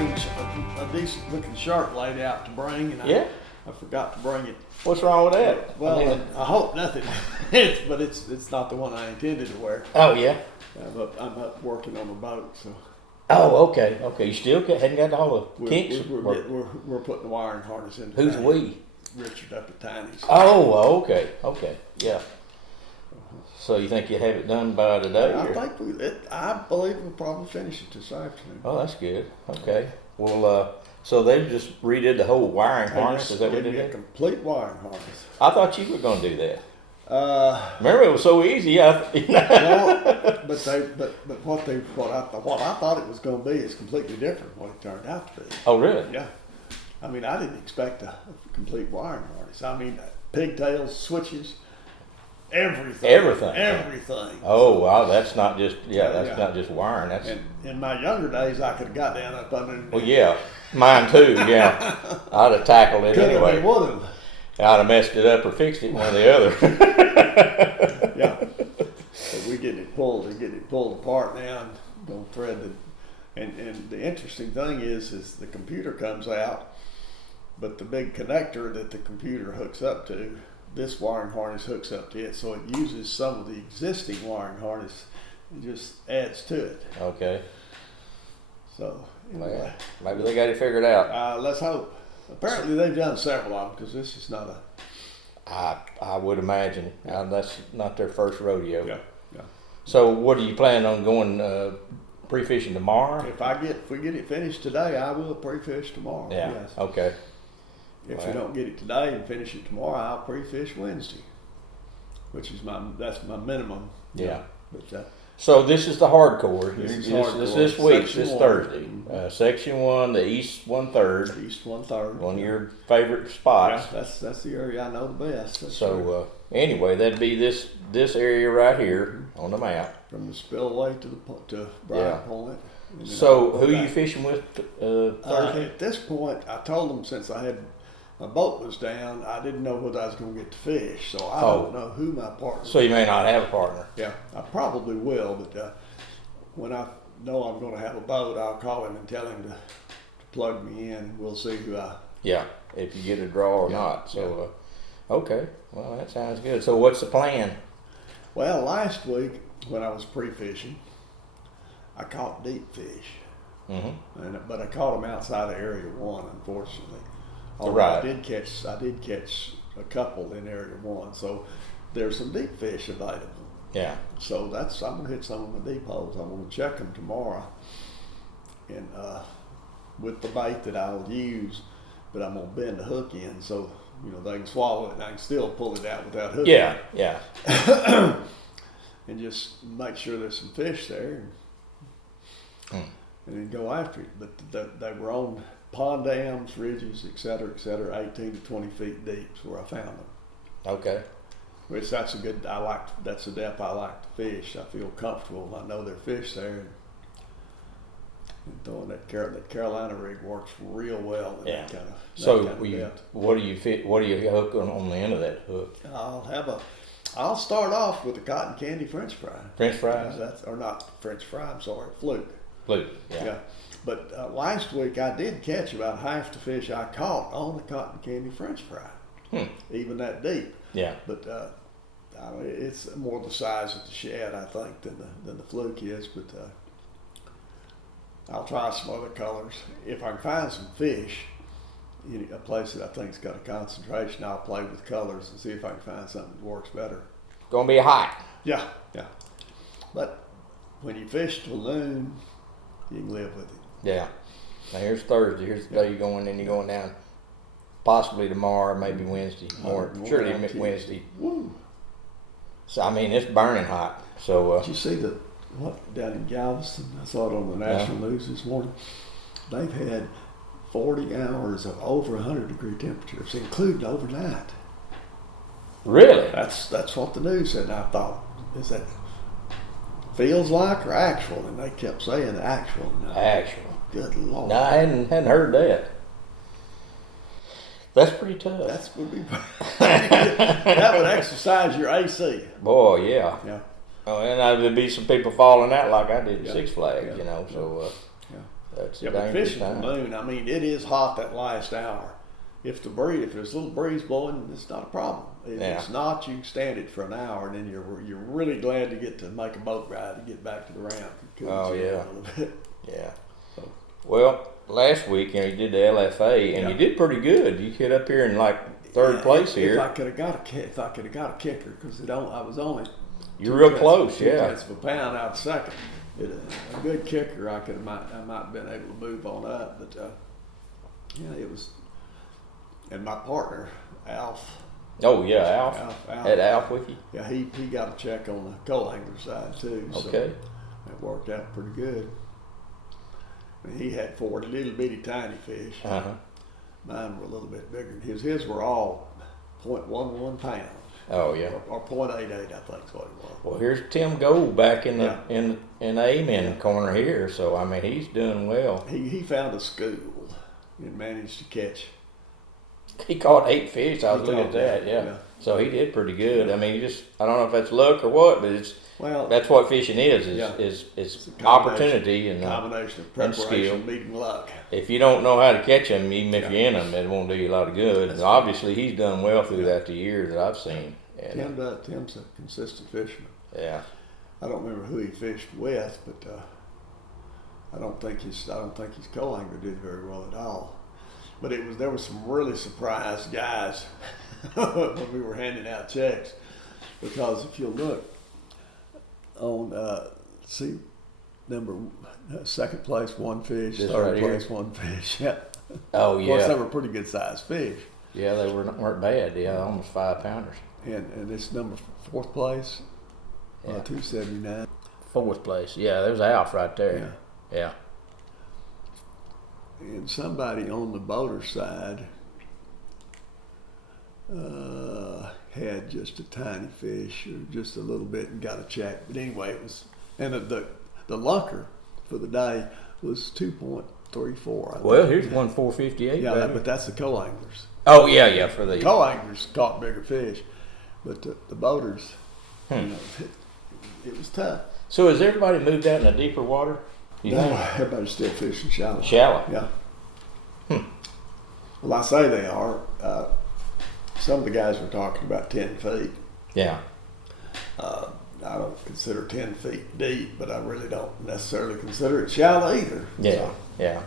a decent looking shirt laid out to bring, and I forgot to bring it. What's wrong with that? Well, I hope nothing. But it's not the one I intended to wear. Oh yeah. I'm up working on a boat, so. Oh, okay. You still hadn't got all the kinks? We're putting the wiring harness in. Who's we? Richard up at Tiny's. Oh, okay, yeah. So you think you have it done by today? I believe we'll probably finish it this afternoon. Oh, that's good. Okay. Well, so they just redid the whole wiring harness. Is that what they did? A complete wiring harness. I thought you were going to do that. Remember, it was so easy. Well, what I thought it was going to be is completely different from what it turned out to be. Oh, really? Yeah. I mean, I didn't expect a complete wiring harness. I mean, pigtails, switches, everything. Oh, wow, that's not just not just wiring. That's in my younger days, I could have got down up under. Well, yeah, mine too. Yeah, I'd have tackled it anyway. Would have. I'd have messed it up or fixed it, one or the other. Yeah, but we getting it pulled apart now and gonna thread the. And the interesting thing is the computer comes out, but the big connector that the computer hooks up to, this wiring harness hooks up to it, so it uses some of the existing wiring harness and just adds to it. Okay. So anyway, maybe they got it figured out. Let's hope. Apparently they've done several of them because this is not I would imagine that's not their first rodeo. Yeah. So what are you planning on going pre-fishing tomorrow? If we get it finished today, I will pre-fish tomorrow. Yeah. Yes. Okay. If we don't get it today and finish it tomorrow, I'll pre-fish Wednesday, which is that's my minimum. Yeah. But so this is the hardcore. This week, Section this 1. Thursday. Section 1, the East 1/3. East 1/3. One of your favorite spots. Yeah, that's the area I know the best. Anyway, that'd be this area right here on the map. From the spillway to Bryan Point. So who are you fishing with Thursday? At this point, I told them since my boat was down, I didn't know whether I was going to get to fish, so I don't know who my partner. So you may not have a partner. Yeah, I probably will, but when I know I'm going to have a boat, I'll call him and tell him to plug me in, and we'll see who I. Yeah, if you get a draw or not. So, okay, well that sounds good. So what's the plan? Well, last week when I was pre-fishing, I caught deep fish, but I caught them outside of Area 1, unfortunately. Right. I did catch a couple in Area 1, so there's some deep fish available. Yeah. So I'm gonna hit some of my deep holes. I'm gonna check them tomorrow, and with the bait that I'll use, but I'm gonna bend the hook in so they can swallow it and I can still pull it out without hooking. Yeah. And just make sure there's some fish there, and then go after it. But they were on pond dams, ridges, et cetera, 18 to 20 feet deep is where I found them. Okay. Which that's the depth I like to fish. I feel comfortable. I know there are fish there. And throwing that Carolina rig works real well. Yeah. What do you hook on the end of that hook? I'll start off with a cotton candy French fry. French fries? Or not French fry, I'm sorry, fluke. Fluke, yeah. But last week I did catch about half the fish I caught on the cotton candy French fry, even that deep. Yeah. But it's more the size of the shad, I think, than the fluke is. But I'll try some other colors. If I can find some fish, a place that I think's got a concentration, I'll play with colors and see if I can find something that works better. Gonna be hot. Yeah. But when you fish till noon, you can live with it. Yeah. Now here's Thursday. Here's the day you're going, then you're going down. Possibly tomorrow, maybe Wednesday, or surely Wednesday. Woo. So I mean, it's burning hot. So. Did you see down in Galveston? I saw it on the national news this morning. They've had 40 hours of over 100-degree temperatures, including overnight. Really? That's what the news said. And I thought, is that feels like or actual? And they kept saying actual. Actual. Good Lord. No, I hadn't heard that. That's pretty tough. That would exercise your AC. Boy, yeah. Yeah. Oh, and there'd be some people falling out like I did at Six Flags, So That's a Yeah, but dangerous fishing the time. moon, I mean, it is hot that last hour. If there's a little breeze blowing, it's not a problem. If it's not, you can stand it for an hour, and then you're really glad to get to make a boat ride to get back to the ramp. Oh, yeah. A little bit. Yeah. Well, last week, you did the LFA, and you did pretty good. You hit up here in like third place here. If I could have got a kicker, because I was only you're real close, 2 tenths of a pound out second. A good kicker, I might have been able to move on up, but it was. And my partner, Alf. Oh yeah, Alf. Had Alf with you? Yeah, he got a check on the coal angler side too. So okay. It worked out pretty good. And he had 4 little bitty tiny fish. Uh-huh. Mine were a little bit bigger. His were all 0.11 pounds. Oh yeah. Or 0.88, I think is what it was. Well, here's Tim Gold back in the in the amen corner here. So I mean, he's doing well. He found a school and managed to catch. He caught 8 fish. I was looking at that. Yeah. So he did pretty good. I mean, I don't know if that's luck or what, but that's what fishing is it's opportunity and combination of preparation, skill, meeting luck. If you don't know how to catch them, even if you're in them, it won't do you a lot of good. And obviously, he's done well throughout the years that I've seen. And, Tim's a consistent fisherman. Yeah. I don't remember who he fished with, but I don't think his coal angler did very well at all. But there were some really surprised guys when we were handing out checks, because if you look on second place 1 fish, third place 1 fish. Yeah. Oh yeah. Of course, they were pretty good sized fish. Yeah, they weren't bad. Yeah, almost 5 pounders. And this number 4th place, 279. 4th place. Yeah, there's Alf right there. Yeah. And somebody on the boater side had just a tiny fish, or just a little bit, and got a check. But anyway, it was, and the lunker for the day was 2.34. Well, here's 1.458. Yeah, but that's the coal anglers. Oh yeah, for the coal anglers caught bigger fish, but the boaters, it was tough. So has everybody moved out in the deeper water? No, everybody's still fishing shallow. Shallow? Yeah. Well, I say they are. Some of the guys were talking about 10 feet. Yeah. I don't consider 10 feet deep, but I really don't necessarily consider it shallow either. Yeah, so, yeah.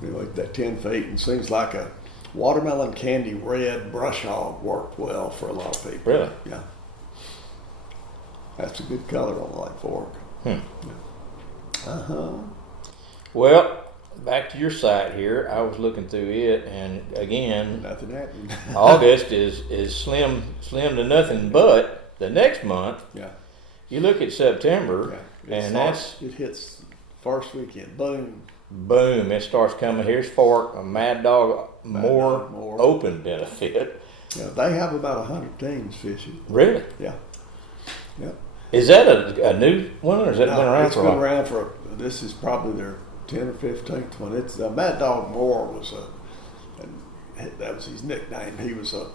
Like that 10 feet, and seems like a watermelon candy red brush hog worked well for a lot of people. Really? Yeah. That's a good color on Lake Fork. Yeah. Well, back to your site here. I was looking through it, and again, nothing happened. August is slim to nothing. But the next month, you look at September, and it hits first weekend. Boom, it starts coming. Here's Fork, a Mad Dog more open benefit. Yeah, they have about 100 teams fishing. Really? Yeah. Yeah. Is that a new one, or has that been around it's for a while? while? It's been around this is probably their 10th or 15th one. It's Mad Dog Moore was that was his nickname. He was a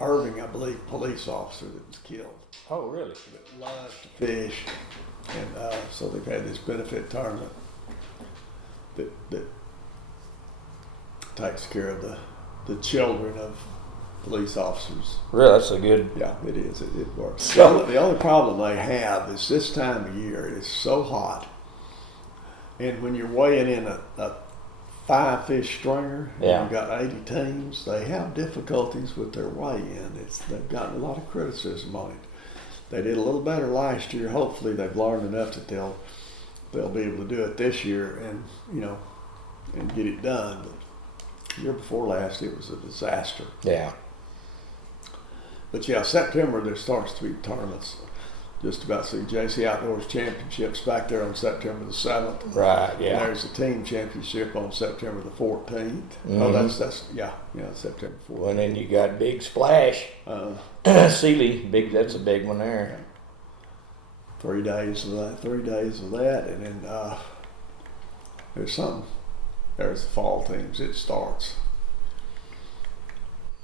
Irving, I believe, police officer that was killed. Oh, really? That loves to fish, and so they've had this benefit tournament that takes care of the children of police officers. Really, that's a good. Yeah, it is. It works. So the only problem they have is this time of year. It's so hot, and when you're weighing in a 5-fish stringer, and you've got 80 teams, they have difficulties with their weigh-in. They've gotten a lot of criticism on it. They did a little better last year. Hopefully, they've learned enough that they'll be able to do it this year, and and get it done. But the year before last, it was a disaster. Yeah. But yeah, September there starts to be tournaments. Just about see JC Outdoors Championships back there on September the 7th. Right. Yeah. And there's a team championship on September the 14th. Mm-hmm. Oh, that's September 14th. Well, and then you got Big Splash, Sealy. That's a big one there. Yeah. 3 days of that, and then there's the fall teams. It starts.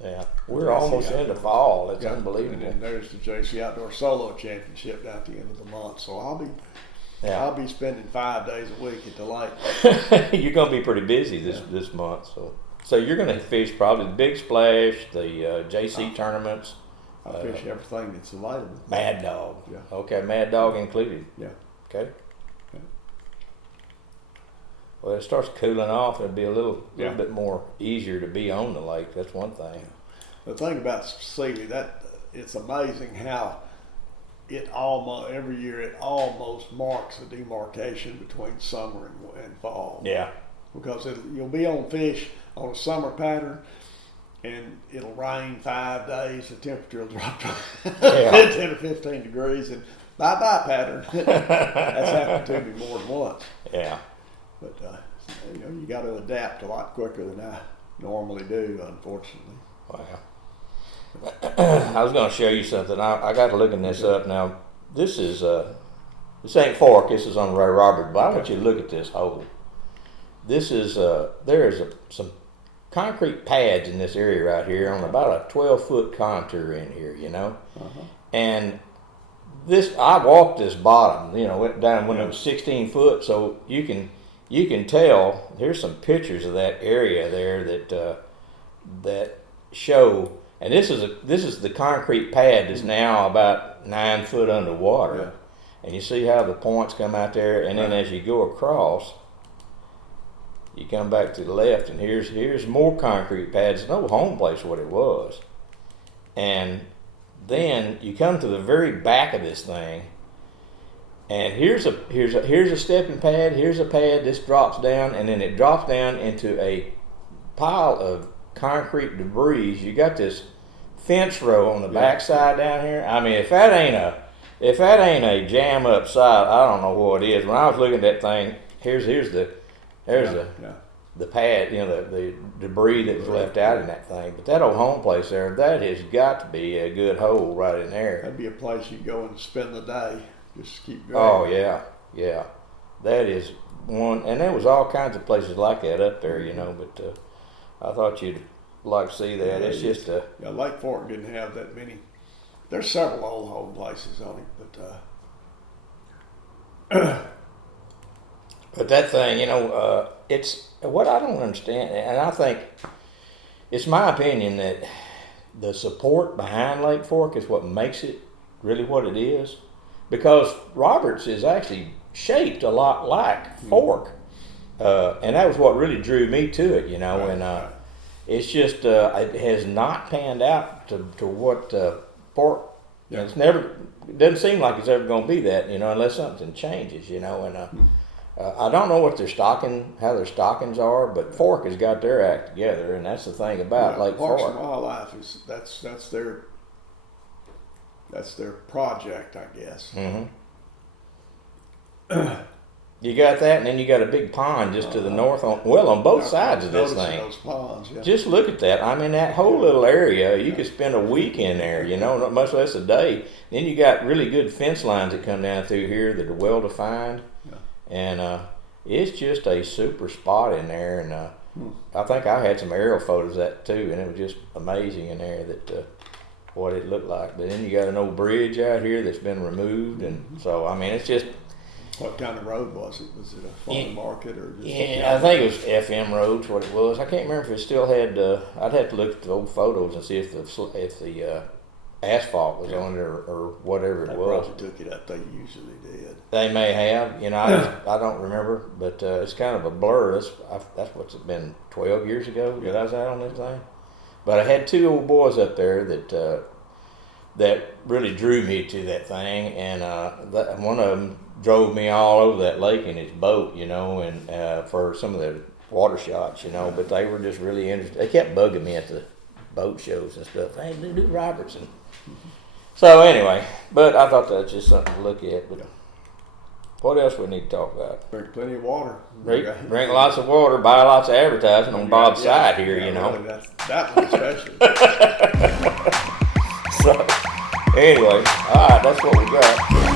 Yeah, we're almost into fall. It's unbelievable. And then there's the JC Outdoor Solo Championship down at the end of the month. So Yeah. I'll be spending 5 days a week at the lake. You're going to be pretty busy this month, so you're going to fish probably the Big Splash, the JC tournaments. I fish everything that's available. Mad Dog. Yeah. Okay, Mad Dog included. Yeah. Okay. Yeah. Well, it starts cooling off. It'll be a little bit more easier to be on the lake. That's one thing. The thing about Sealy, that it's amazing how it almost every year it almost marks a demarcation between summer and fall. Yeah. Because you'll be on fish on a summer pattern, and it'll rain 5 days. The temperature will drop to 10 or 15 degrees, and bye pattern. That's happened to me more than once. Yeah. But you got to adapt a lot quicker than I normally do, unfortunately. Wow. I was going to show you something. I got to looking this up now. This ain't Fork. This is on Ray Roberts. But I want you to look at this hole. This is there is some concrete pads in this area right here on about a 12-foot contour in here, and this I walked this bottom, went down when it was 16 foot, so you can tell. Here's some pictures of that area there that show. And this is the concrete pad that's now about 9 foot underwater, and you see how the points come out there, and then as you go across, you come back to the left, and here's more concrete pads. No home place what it was, and then you come to the very back of this thing, and here's a stepping pad. Here's a pad. This drops down, and then it drops down into a pile of concrete debris. You got this fence row on the backside down here. I mean, if that ain't a jam up side, I don't know what it is. When I was looking at that thing, here's the pad, the debris that was left out in that thing. But that old home place there, that has got to be a good hole right in there. That'd be a place you go and spend the day. Just keep going. Oh yeah. That is one, and there was all kinds of places like that up there, but I thought you'd like to see that. It's just Lake Fork didn't have that many. There's several old home places on it, but but that thing, it's what I don't understand, and I think it's my opinion that the support behind Lake Fork is what makes it really what it is, because Roberts is actually shaped a lot like Fork, and that was what really drew me to it, and it's just it has not panned out to what Fork. It doesn't seem like it's ever going to be that, unless something changes, and I don't know what how their stockings are, but Fork has got their act together, and that's the thing about Lake Fork. Parks and Wildlife that's their project, I guess. Mm-hmm. You got that, and then you got a big pond just to the north on both sides of this thing. Those ponds, Just look at that. I mean, that whole little area, you could spend a week in there, much less a day. Then you got really good fence lines that come down through here that are well defined, and it's just a super spot in there. And I think I had some aerial photos of that too, and it was just amazing in there that what it looked like. But then you got an old bridge out here that's been removed, and so I mean, it's just. What kind of road was it? Was it a farm market or just I think it was FM roads. What it was, I can't remember if it still had. I'd have to look at the old photos and see if the asphalt was on there or whatever it was. Probably took it up. They usually did. They may have. I don't remember, but it's kind of a blur. That's what's it been 12 years ago that I was out on this thing. But I had two old boys up there that really drew me to that thing, and one of them drove me all over that lake in his boat, and for some of the water shots, but they were just really interested. They kept bugging me at the boat shows and stuff. Hey, do Robertson. So anyway, but I thought that's just something to look at. But what else we need to talk about? Drink plenty of water. Drink lots of water, buy lots of advertising on Bob's side here, Really, that one especially. So anyway, all right, that's what we got.